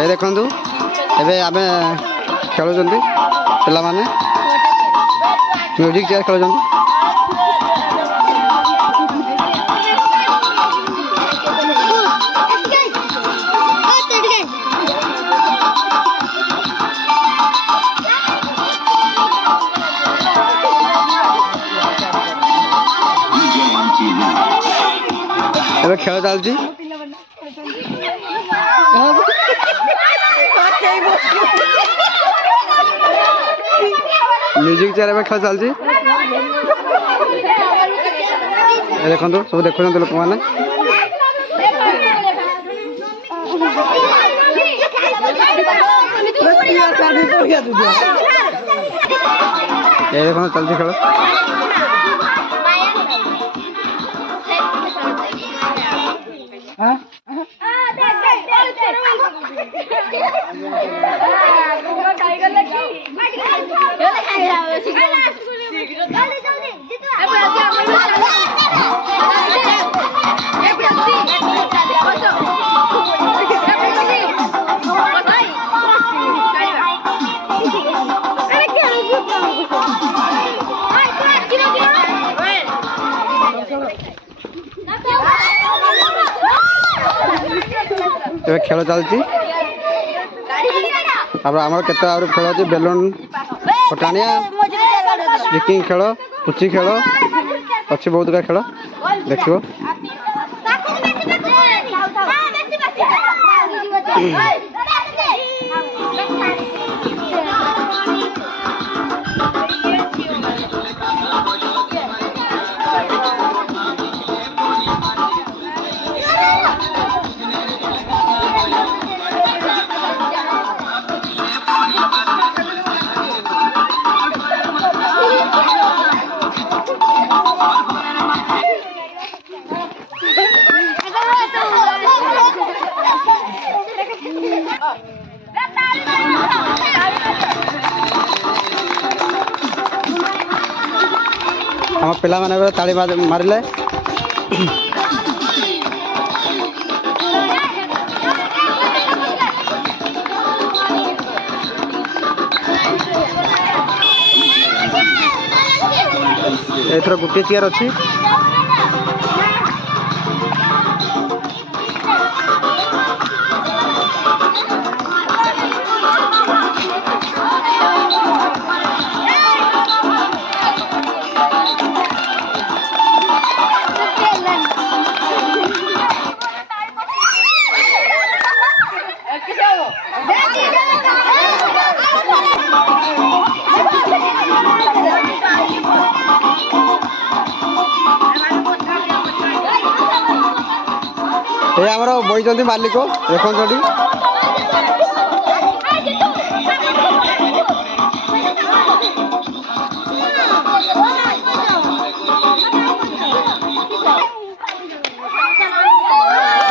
ए देखंतु एबे आमे खेलुचंती पिला माने म्यूजिक चेयर खेलुचंती एबे खेल चलती म्यूजिक चेयर में खेल चलती देखो सब देखुं लोक मैंने देखो चलती खेल खेल चलती आमर के खेल अच्छे बेलून फटाणिया स्टिकिंग खेल पुची खेल अच्छी बहुत का खेल देखो हम पिला माने ताली मारिले एथर गोटे चेयर अच्छी ये आमर बही मालिक देखो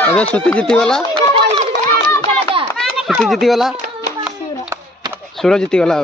अबे सुती जीतीगला सुती जीतीगला सुर जीतीगला।